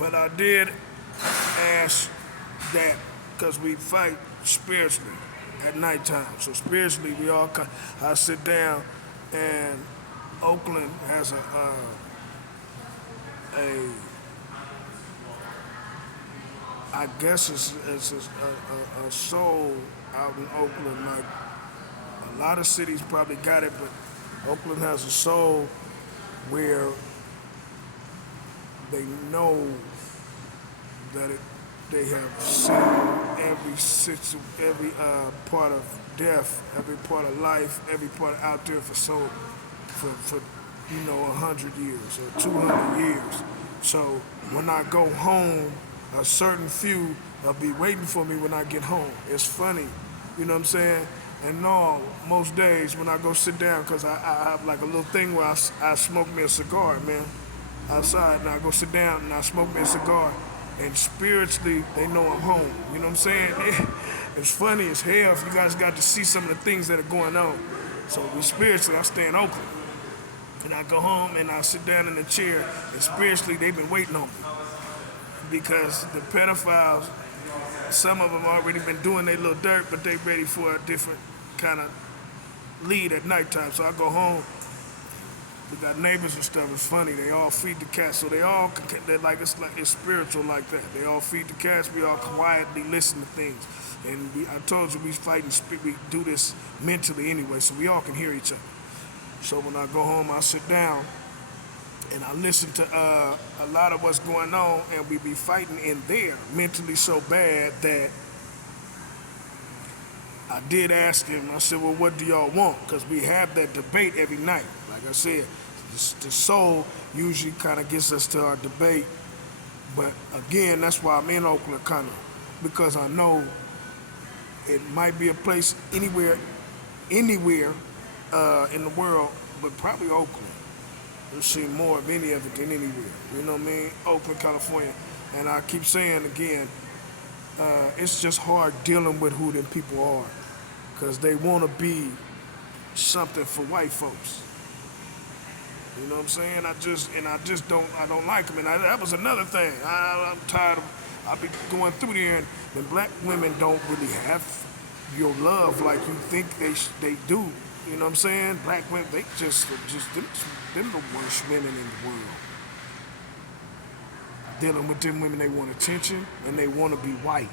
But I did ask that because we fight spiritually at nighttime. So spiritually, I sit down, and Oakland has a I guess it's a soul out in Oakland. Like a lot of cities probably got it, but Oakland has a soul where they know that they have seen every part of death, every part of life, every part out there for 100 years or 200 years. So when I go home, a certain few will be waiting for me when I get home. It's funny, you know what I'm saying? And no, most days when I go sit down, because I have like a little thing where I smoke me a cigar, man, outside, and I go sit down and I smoke me a cigar, and spiritually they know I'm home. You know what I'm saying? It's funny as hell if you guys got to see some of the things that are going on. So we spiritually, I stay in Oakland, and I go home and I sit down in the chair, and spiritually they've been waiting on me because the pedophiles, some of them already been doing their little dirt, but they ready for a different kind of lead at nighttime. So I go home. We got neighbors and stuff. It's funny. They all feed the cats, so they're like it's spiritual like that. They all feed the cats. We all quietly listen to things, and I told you we fighting. We do this mentally anyway, so we all can hear each other. So when I go home, I sit down and I listen to a lot of what's going on, and we be fighting in there mentally so bad that I did ask him. I said, "Well, what do y'all want?" Because we have that debate every night. Like I said, the soul usually kind of gets us to our debate. But again, that's why I'm in Oakland, kind of, because I know it might be a place anywhere in the world, but probably Oakland. We've seen more of any of it than anywhere. You know what I mean? Oakland, California. And I keep saying again, it's just hard dealing with who them people are, because they want to be something for white folks. You know what I'm saying? I don't like them. And that was another thing. I'm tired of, I be going through there, and black women don't really have your love like you think they do. You know what I'm saying? Black women, they just them the worst women in the world. Dealing with them women, they want attention, and they want to be white.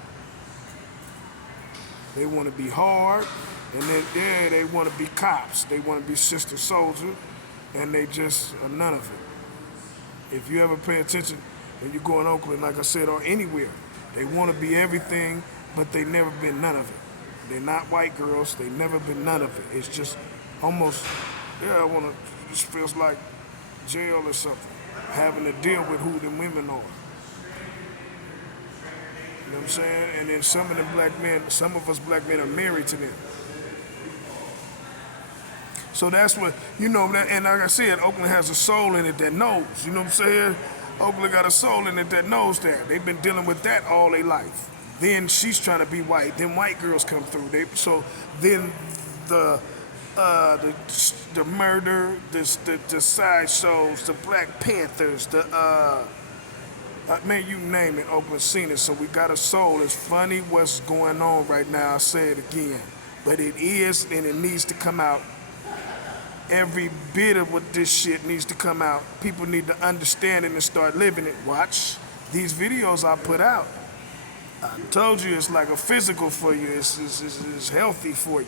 They want to be hard, and then they want to be cops. They want to be sister soldier, and they just are none of it. If you ever pay attention when you go in Oakland, like I said, or anywhere, they want to be everything, but they never been none of it. They're not white girls. They never been none of it. It's just almost, it just feels like jail or something, having to deal with who the women are. You know what I'm saying? And then some of us black men are married to them. So that's what, and like I said, Oakland has a soul in it that knows. You know what I'm saying? Oakland got a soul in it that knows that. They've been dealing with that all their life. Then she's trying to be white. Then white girls come through. So then the murder, the side shows, the Black Panthers, man, you name it, Oakland seen it. So we got a soul. It's funny what's going on right now. I say it again, but it is, and it needs to come out. Every bit of what this shit needs to come out. People need to understand it and start living it. Watch these videos I put out. I told you it's like a physical for you. It's healthy for you.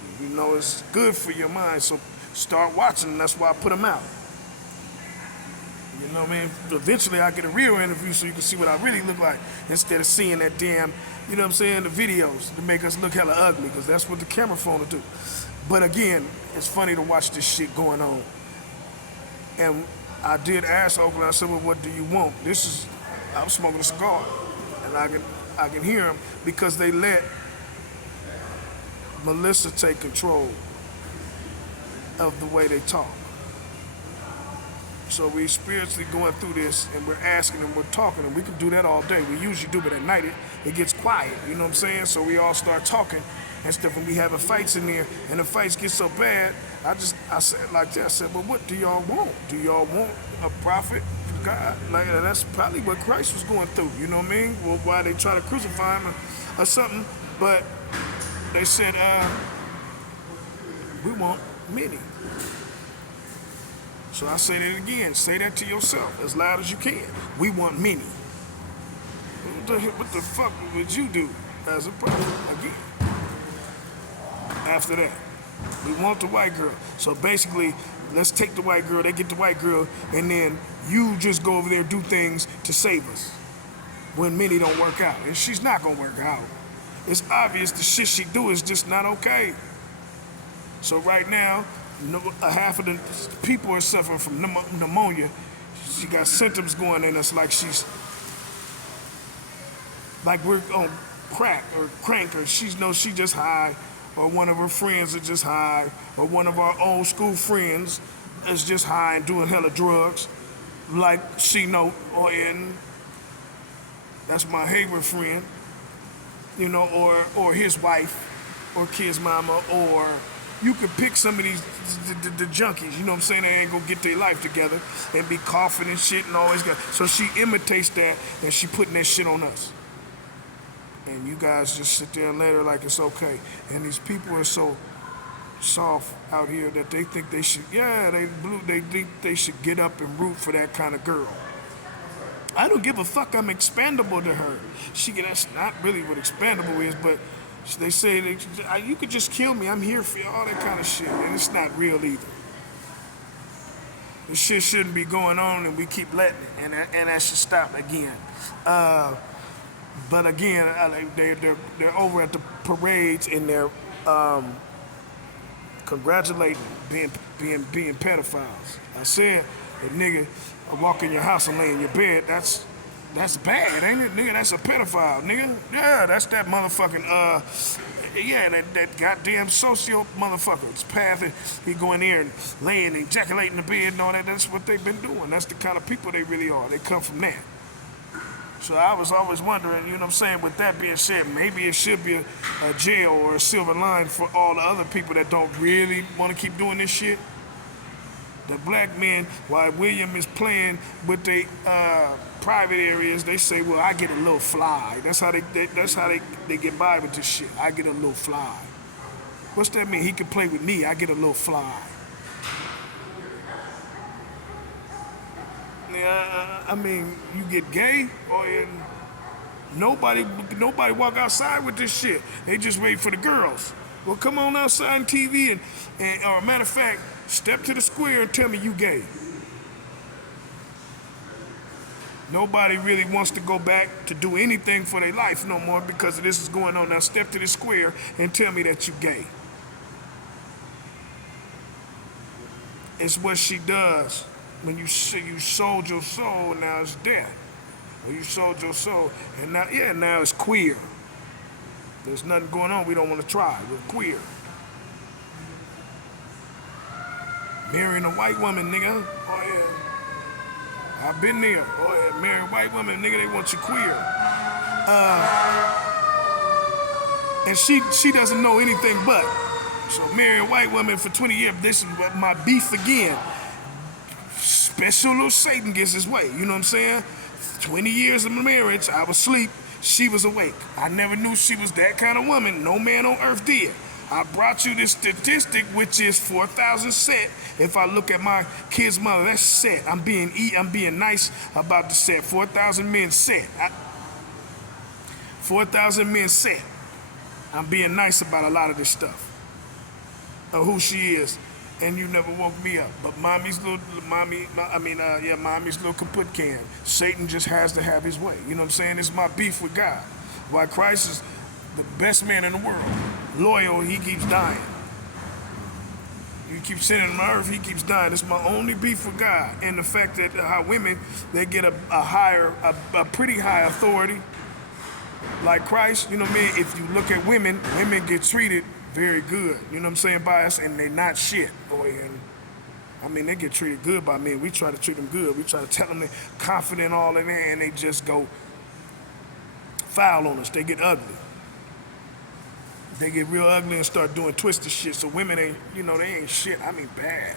It's good for your mind. So start watching. That's why I put them out. You know what I mean? Eventually I get a real interview so you can see what I really look like instead of seeing that damn, you know what I'm saying, the videos to make us look hella ugly, because that's what the camera phone will do. But again, it's funny to watch this shit going on. And I did ask Oakland, I said, well, what do you want? I'm smoking a cigar, and I can hear them because they let Melissa take control of the way they talk. So we spiritually going through this, and we're asking and we're talking, and we can do that all day. We usually do it at night. It gets quiet, you know what I'm saying? So we all start talking and stuff, and we having fights in there, and the fights get so bad, I said like that, I said, well, what do y'all want? Do y'all want a prophet God. Like that's probably what Christ was going through. You know what I mean? Well, why they try to crucify him or something? But they said, we want many. So I say that again. Say that to yourself as loud as you can. We want many. What the fuck would you do as a prophet again? After that, we want the white girl. So basically, let's take the white girl, they get the white girl, and then you just go over there and do things to save us when many don't work out. And she's not gonna work out. It's obvious the shit she do is just not okay. So right now, half of the people are suffering from pneumonia. She got symptoms going in us like she's, like we're on crack or crank, or she knows she just high, or one of her friends are just high, or one of our old school friends is just high and doing hella drugs, like she know, and that's my Hayward friend, you know, or his wife, or kid's mama, or you could pick some of these the junkies, you know what I'm saying? They ain't gonna get their life together and be coughing and shit and always got. So she imitates that and she putting that shit on us. And you guys just sit there and let her like it's okay. And these people are so soft out here that they think they should, they think they should get up and root for that kind of girl. I don't give a fuck. I'm expandable to her. That's not really what expandable is, but they say you could just kill me. I'm here for you, all that kind of shit. And it's not real either. This shit shouldn't be going on, and we keep letting it, and that should stop again. But again, they're over at the parades and they're congratulating being pedophiles. I said, if nigga walk in your house and lay in your bed, that's bad, ain't it, nigga? That's a pedophile, nigga. Yeah, that's that motherfucking that goddamn socio motherfucker. It's path. He go in there and laying and ejaculating in the bed and all that. That's what they've been doing. That's the kind of people they really are. They come from that. So I was always wondering, you know what I'm saying, with that being said, maybe it should be a jail or a silver line for all the other people that don't really want to keep doing this shit. The black men, while William is playing with the private areas, they say, well, I get a little fly. That's how they get by with this shit. I get a little fly. What's that mean? He can play with me, I get a little fly. I mean, you get gay, or nobody walk outside with this shit. They just wait for the girls. Well, come on outside on TV and or matter of fact, step to the square and tell me you gay. Nobody really wants to go back to do anything for their life no more because of this is going on. Now step to the square and tell me that you gay. It's what she does. When you sold your soul, now it's death. Or you sold your soul, and now it's queer. There's nothing going on we don't want to try. We're queer. Marrying a white woman, nigga. Oh yeah. I've been there. Oh yeah, marrying a white woman, nigga, they want you queer. And she doesn't know anything but. So marrying a white woman for 20 years, this is my beef again. Special little Satan gets his way, you know what I'm saying? 20 years of marriage, I was asleep, she was awake. I never knew she was that kind of woman. No man on earth did. I brought you this statistic, which is 4,000 set. If I look at my kid's mother, that's set. I'm being nice about the set. 4,000 men set. 4,000 men set. I'm being nice about a lot of this stuff. Of who she is. And you never woke me up. But mommy's little kaput can. Satan just has to have his way. You know what I'm saying? It's my beef with God. Why Christ is the best man in the world. Loyal, he keeps dying. You keep sending him on earth, he keeps dying. It's my only beef with God. And the fact that how women, they get a pretty high authority. Like Christ, you know what I mean? If you look at women get treated very good, you know what I'm saying, by us, and they not shit. They get treated good by men. We try to treat them good. We try to tell them they're confident all in there, and they just go foul on us. They get ugly. They get real ugly and start doing twisted shit. So women ain't, they ain't shit. I mean bad.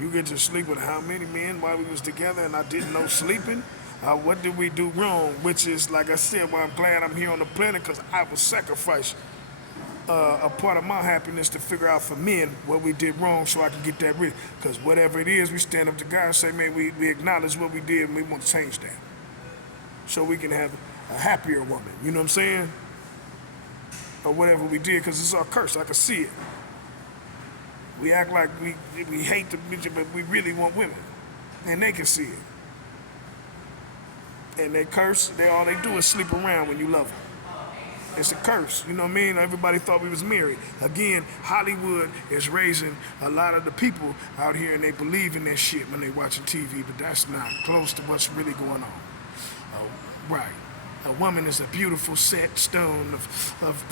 You get to sleep with how many men while we was together and I didn't know sleeping? What did we do wrong? Which is, like I said, well, I'm glad I'm here on the planet because I will sacrifice a part of my happiness to figure out for men what we did wrong so I can get that rid. Because whatever it is, we stand up to God and say, man, we acknowledge what we did and we want to change that. So we can have a happier woman. You know what I'm saying? Or whatever we did, because it's our curse. I can see it. We act like we hate the bitch, but we really want women. And they can see it. And they curse, all they do is sleep around when you love them. It's a curse, you know what I mean? Everybody thought we was married. Again, Hollywood is raising a lot of the people out here and they believe in that shit when they watching TV, but that's not close to what's really going on. Right. A woman is a beautiful set stone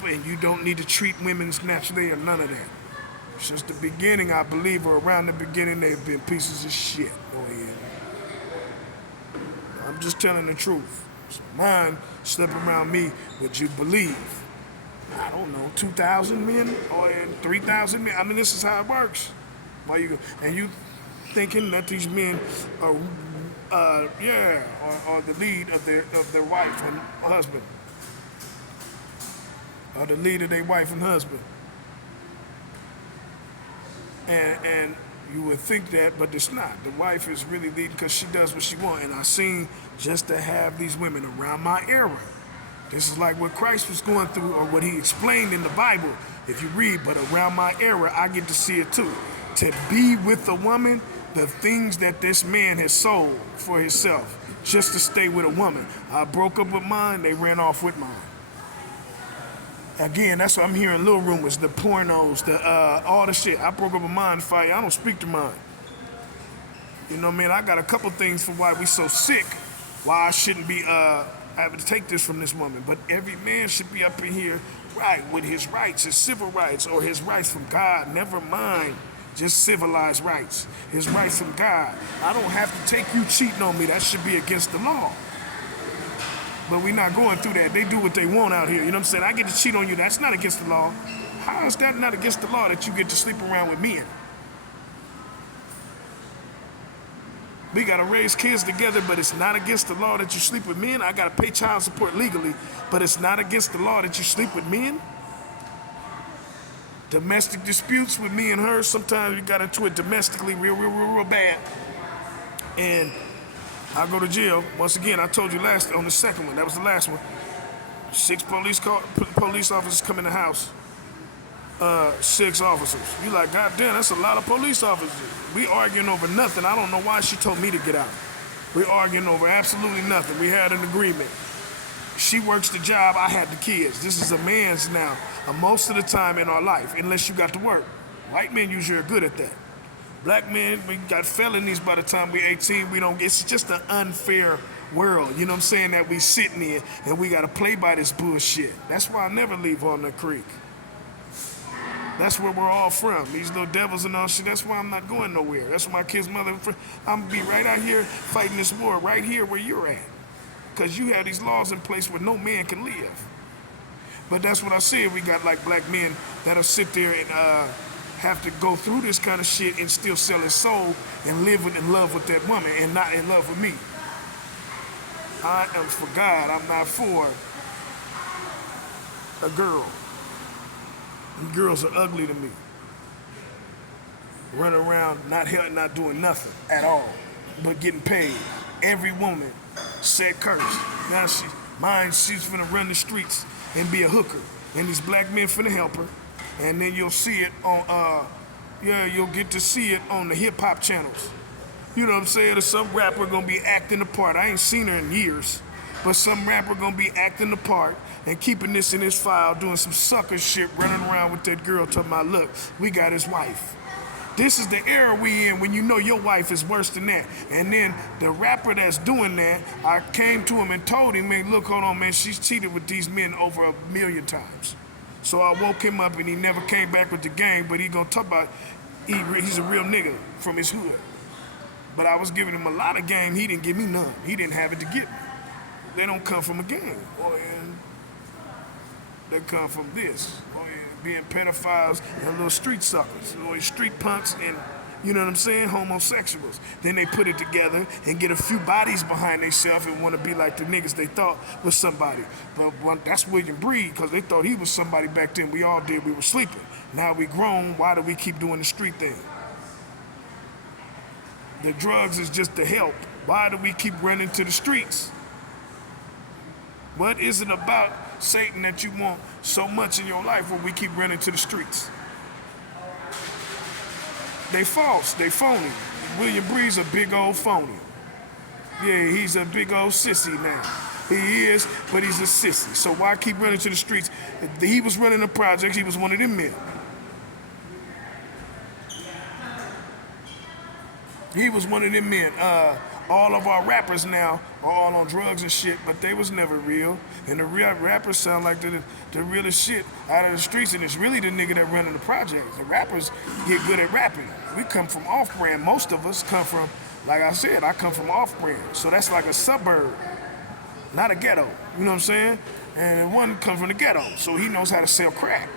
and you don't need to treat women naturally or none of that. Since the beginning, I believe, or around the beginning, they've been pieces of shit. Oh, yeah. I'm just telling the truth. So mine slept around me, would you believe? I don't know, 2,000 men or 3,000 men. I mean, this is how it works. Why you and you thinking that these men are, are the lead of their wife and husband, or the lead of their wife and husband. And you would think that, but it's not. The wife is really leading because she does what she wants. And I seen just to have these women around my era. This is like what Christ was going through or what he explained in the Bible, if you read, but around my era, I get to see it too. To be with a woman, the things that this man has sold for himself, just to stay with a woman. I broke up with mine, they ran off with mine. Again, that's what I'm hearing, little rumors, the pornos, all the shit. I broke up with mine, fire. I don't speak to mine. You know what I mean? I got a couple things for why we so sick, why I shouldn't be having to take this from this woman. But every man should be up in here, right, with his rights, his civil rights, or his rights from God. Never mind just civilized rights. His rights from God. I don't have to take you cheating on me. That should be against the law. But we're not going through that. They do what they want out here. You know what I'm saying? I get to cheat on you. That's not against the law. How is that not against the law that you get to sleep around with men? We got to raise kids together, but it's not against the law that you sleep with men. I got to pay child support legally, but it's not against the law that you sleep with men. Domestic disputes with me and her, sometimes we got into it domestically real bad. And I go to jail. Once again, I told you on the second one, that was the last one. 6 police officers come in the house. 6 officers. You like, God damn, that's a lot of police officers. We arguing over nothing. I don't know why she told me to get out. We arguing over absolutely nothing. We had an agreement. She works the job, I had the kids. This is a man's now, most of the time in our life, unless you got to work. White men usually are good at that. Black men, we got felonies by the time we're 18. It's just an unfair world, you know what I'm saying, that we sitting in, and we got to play by this bullshit. That's why I never leave on the creek. That's where we're all from. These little devils and all shit. That's why I'm not going nowhere. That's why my kid's mother, I'm going to be right out here fighting this war right here where you're at. Because you have these laws in place where no man can live. But that's what I said. We got like black men that'll sit there and have to go through this kind of shit and still sell his soul and live in love with that woman and not in love with me. I am for God. I'm not for a girl. And girls are ugly to me. Running around not doing nothing at all, but getting paid. Every woman said curse. Now she's finna run the streets and be a hooker. And these black men finna help her. And then you'll see it on, you'll get to see it on the hip hop channels. You know what I'm saying? There's some rapper gonna be acting the part. I ain't seen her in years. But some rapper gonna be acting the part and keeping this in his file, doing some sucker shit, running around with that girl talking about, look, we got his wife. This is the era we in when you know your wife is worse than that. And then the rapper that's doing that, I came to him and told him, man, look, hold on, man, she's cheated with these men over 1,000,000 times. So I woke him up and he never came back with the gang, but he gonna talk about he's a real nigga from his hood. But I was giving him a lot of game, he didn't give me none. He didn't have it to get me. They don't come from a gang, boy, and they come from this. Being pedophiles and little street suckers, little street punks, and You know what I'm saying? Homosexuals. Then they put it together and get a few bodies behind themselves and want to be like the niggas they thought was somebody. But that's William Breed, because they thought he was somebody back then. We all did. We were sleeping. Now we grown. Why do we keep doing the street thing? The drugs is just the help. Why do we keep running to the streets? What is it about Satan that you want so much in your life where we keep running to the streets? They false. They phony. William Breed's a big old phony. Yeah, he's a big old sissy now. He is, but he's a sissy. So why keep running to the streets? He was running the projects. He was one of them men. He was one of them men. All of our rappers now are all on drugs and shit, but they was never real. And the real rappers sound like the realest shit out of the streets, and it's really the nigga that running the project. The rappers get good at rapping. We come from off-brand. Most of us come from, like I said, I come from off-brand. So that's like a suburb, not a ghetto. You know what I'm saying? And one comes from the ghetto, so he knows how to sell crack.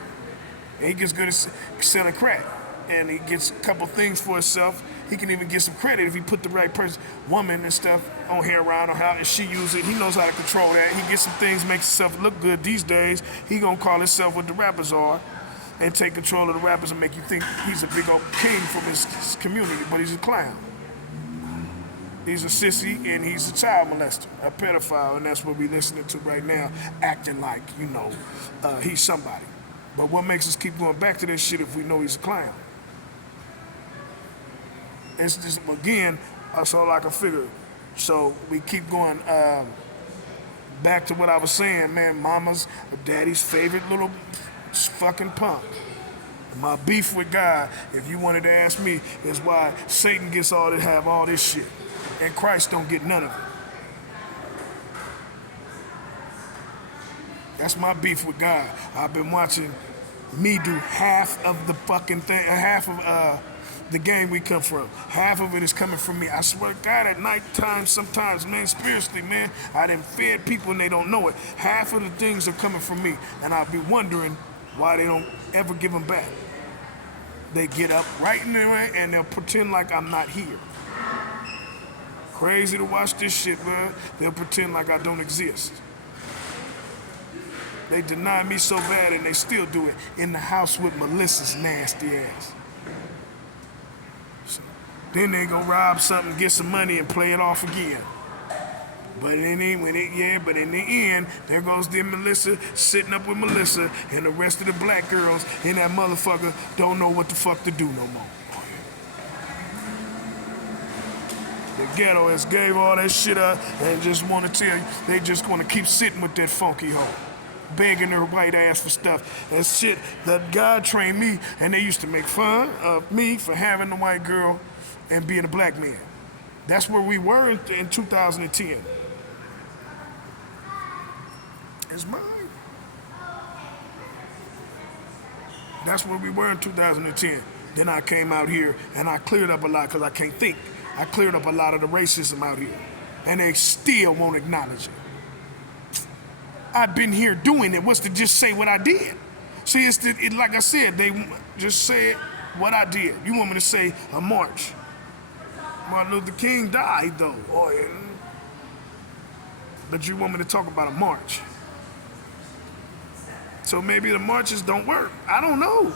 And he gets good at selling crack. And he gets a couple things for himself. He can even get some credit if he put the right person, woman and stuff on heroin or how she use it. He knows how to control that. He gets some things, makes himself look good these days. He gonna call himself what the rappers are and take control of the rappers and make you think he's a big old king from his community, but he's a clown. He's a sissy and he's a child molester, a pedophile, and that's what we're listening to right now, acting like, he's somebody. But what makes us keep going back to this shit if we know he's a clown? It's just, again, that's all I can figure. So we keep going back to what I was saying, man. Mama's or daddy's favorite little fucking punk. My beef with God, if you wanted to ask me, is why Satan gets have all this shit, and Christ don't get none of it. That's my beef with God. I've been watching me do half of the fucking thing, half of the game we come from. Half of it is coming from me. I swear to God, at nighttime sometimes, man, spiritually, man, I done fed people and they don't know it. Half of the things are coming from me, and I'll be wondering why they don't ever give them back. They get up right in there and they'll pretend like I'm not here. Crazy to watch this shit, man. They'll pretend like I don't exist. They deny me so bad and they still do it in the house with Melissa's nasty ass. Then they go rob something, get some money, and play it off again. But in the end, there goes then Melissa sitting up with Melissa, and the rest of the black girls in that motherfucker don't know what the fuck to do no more. The ghetto has gave all that shit up and just want to tell you, they just want to keep sitting with that funky hoe, begging their white ass for stuff. That shit, that God trained me, and they used to make fun of me for having a white girl and being a black man. That's where we were in 2010. It's mine. That's where we were in 2010. Then I came out here and I cleared up a lot because I can't think. I cleared up a lot of the racism out here. And they still won't acknowledge it. I've been here doing it. What's to just say what I did? See, like I said, they just say what I did. You want me to say a march? Martin Luther King died, though. Oh, yeah. But you want me to talk about a march. So maybe the marches don't work. I don't know.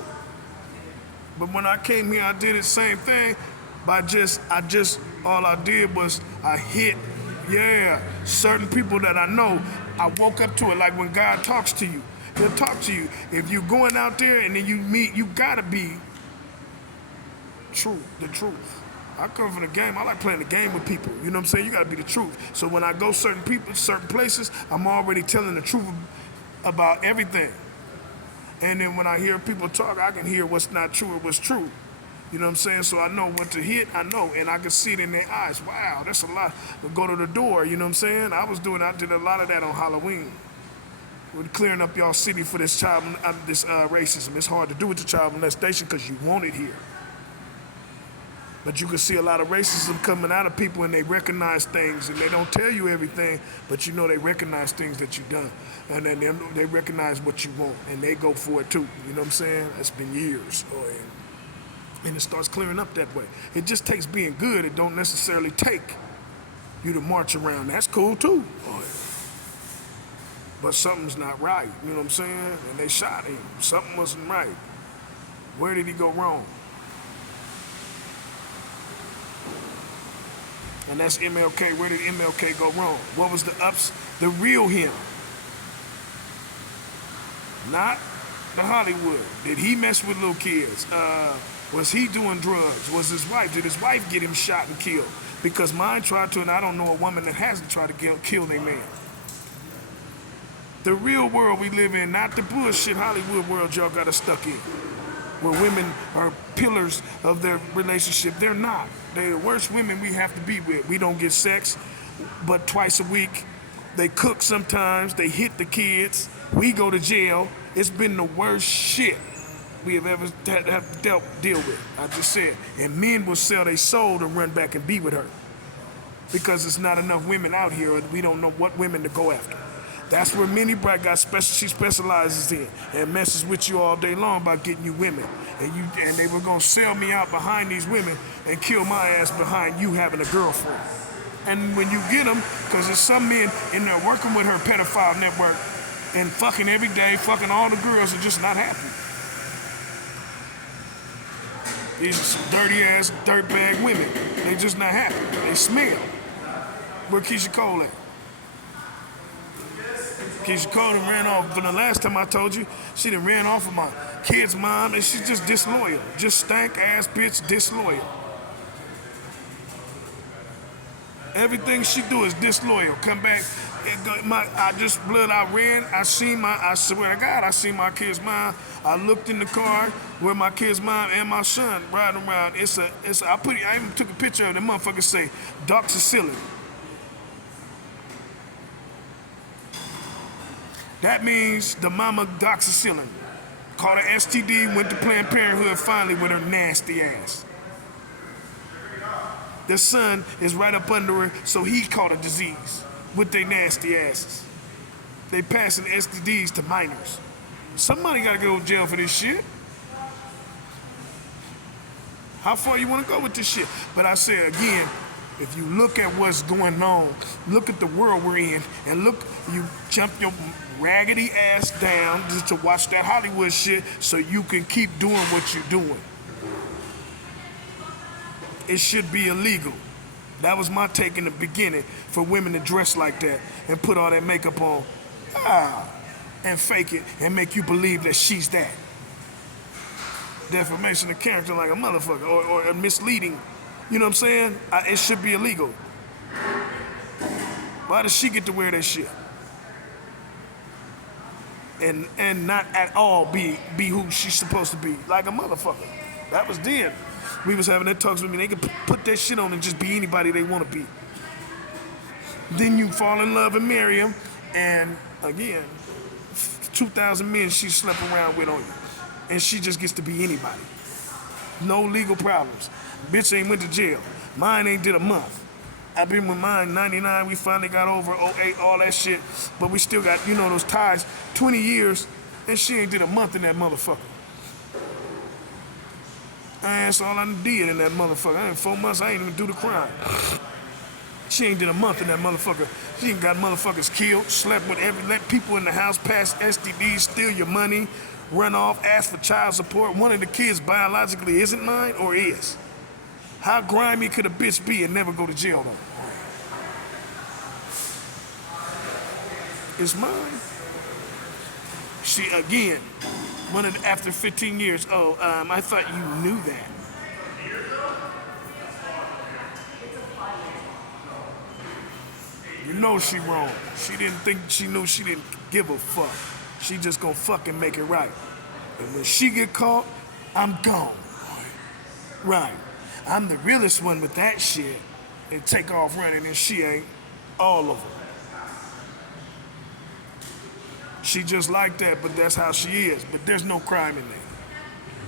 But when I came here, I did the same thing. All I did was I hit, certain people that I know. I woke up to it. Like when God talks to you, he'll talk to you. If you're going out there and then you meet, you gotta be the truth. I come from the game. I like playing the game with people. You know what I'm saying? You gotta be the truth. So when I go certain places, I'm already telling the truth about everything. And then when I hear people talk, I can hear what's not true or what's true. You know what I'm saying? So I know what to hit, I know, and I can see it in their eyes. Wow, that's a lot. We'll go to the door, you know what I'm saying? I did a lot of that on Halloween. We're clearing up y'all city for this racism. It's hard to do with the child molestation because you want it here. But you can see a lot of racism coming out of people, and they recognize things, and they don't tell you everything, but you know they recognize things that you've done. And then they recognize what you want, and they go for it too. You know what I'm saying? It's been years. And it starts clearing up that way. It just takes being good. It don't necessarily take you to march around. That's cool too. But something's not right. You know what I'm saying? And they shot him. Something wasn't right. Where did he go wrong? And that's MLK. Where did MLK go wrong? What was the ups? The real him. Not the Hollywood. Did he mess with little kids? Was he doing drugs? Was his wife? Did his wife get him shot and killed? Because mine tried to, and I don't know a woman that hasn't tried to kill their man. The real world we live in, not the bullshit Hollywood world y'all got us stuck in, where women are pillars of their relationship. They're not. They're the worst women we have to be with. We don't get sex but twice a week. They cook sometimes. They hit the kids. We go to jail. It's been the worst shit we have ever have to deal with. I just said. And men will sell their soul to run back and be with her. Because there's not enough women out here, and we don't know what women to go after. That's where Minnie Bright she specializes in and messes with you all day long about getting you women. And they were gonna sell me out behind these women and kill my ass behind you having a girlfriend. And when you get them, because there's some men in there working with her pedophile network and fucking every day, fucking all the girls, are just not happy. These are some dirty ass, dirtbag women. They're just not happy. They smell. Where Keisha Cole at? Keisha Cole done ran off. From the last time I told you, she done ran off of my kid's mom, and she's just disloyal. Just stank ass bitch, disloyal. Everything she do is disloyal. Come back, I swear to God, I seen my kid's mom. I looked in the car where my kid's mom and my son riding around. I even took a picture of the motherfucker say, doxycycline. That means the mama doxycycline. Caught an STD, went to Planned Parenthood finally with her nasty ass. The son is right up under her, so he caught a disease with their nasty asses. They passing STDs to minors. Somebody gotta go to jail for this shit. How far you wanna go with this shit? But I say again, if you look at what's going on, look at the world we're in, and look, you jump your raggedy ass down just to watch that Hollywood shit so you can keep doing what you're doing. It should be illegal. That was my take in the beginning, for women to dress like that and put all that makeup on, and fake it and make you believe that she's that. Defamation of character like a motherfucker, or misleading. You know what I'm saying? It should be illegal. Why does she get to wear that shit? And not at all be who she's supposed to be, like a motherfucker. That was then. We was having that talks with me. They could put that shit on and just be anybody they want to be. Then you fall in love and marry him, and again, 2,000 men she slept around with on you, and she just gets to be anybody. No legal problems. Bitch ain't went to jail. Mine ain't did a month. I've been with mine 99. We finally got over 08, all that shit, but we still got, those ties. 20 years, and she ain't did a month in that motherfucker. And that's all I did in that motherfucker. In 4 months, I ain't even do the crime. She ain't did a month in that motherfucker. She ain't got motherfuckers killed, slept with let people in the house pass STDs, steal your money, run off, ask for child support. One of the kids biologically isn't mine or is. How grimy could a bitch be and never go to jail though? It's mine. She, again, after 15 years, I thought you knew that. You know she wrong. She didn't think she knew, she didn't give a fuck. She just gonna fucking make it right. And when she get caught, I'm gone. Right. I'm the realest one with that shit. And take off running and she ain't. All of them. She just like that, but that's how she is. But there's no crime in there.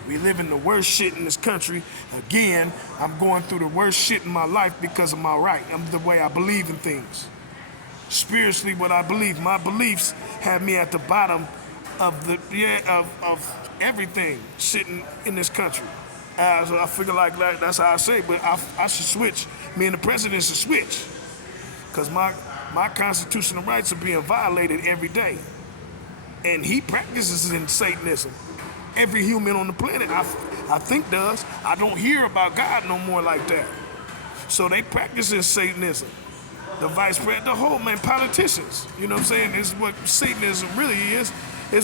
We live in the worst shit in this country. Again, I'm going through the worst shit in my life because of my right. I'm the way I believe in things. Spiritually, what I believe. My beliefs have me at the bottom of of everything sitting in this country. So I figure like that's how I say, but I should switch. Me and the president should switch. Because my constitutional rights are being violated every day. And he practices in Satanism. Every human on the planet, I think, does. I don't hear about God no more like that. So they practice in Satanism. The vice president, the whole man, politicians. You know what I'm saying? This is what Satanism really is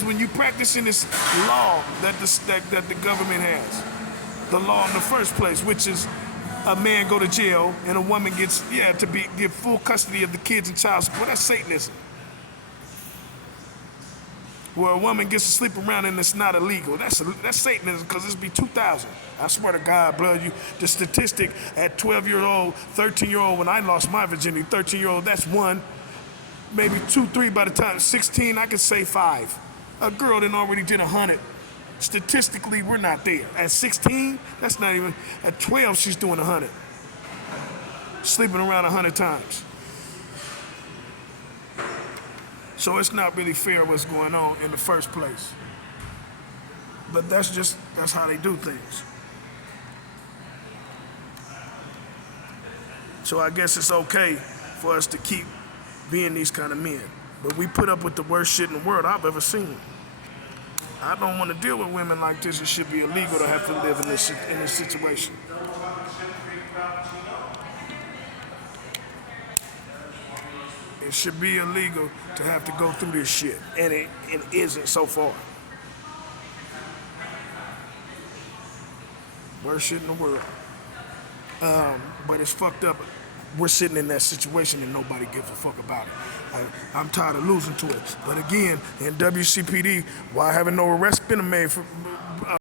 when you practice in this law that the government has. The law in the first place, which is a man go to jail and a woman gets get full custody of the kids and child support. That's Satanism. Where a woman gets to sleep around and it's not illegal. That's Satanism, because this be 2000. I swear to God, blood, the statistic at 12-year-old, 13-year-old, when I lost my virginity, 13-year-old, that's 1, maybe 2, 3 by the time 16, I could say 5. A girl that already did 100. Statistically, we're not there. At 16, that's not even, at 12, she's doing 100. Sleeping around 100 times. So it's not really fair what's going on in the first place. But that's how they do things. So I guess it's okay for us to keep being these kind of men. But we put up with the worst shit in the world I've ever seen. I don't want to deal with women like this. It should be illegal to have to live in this situation. It should be illegal to have to go through this shit, and it isn't so far. Worst shit in the world. But it's fucked up. We're sitting in that situation and nobody gives a fuck about it. I'm tired of losing to it. But again, in WCPD, why haven't no arrests been made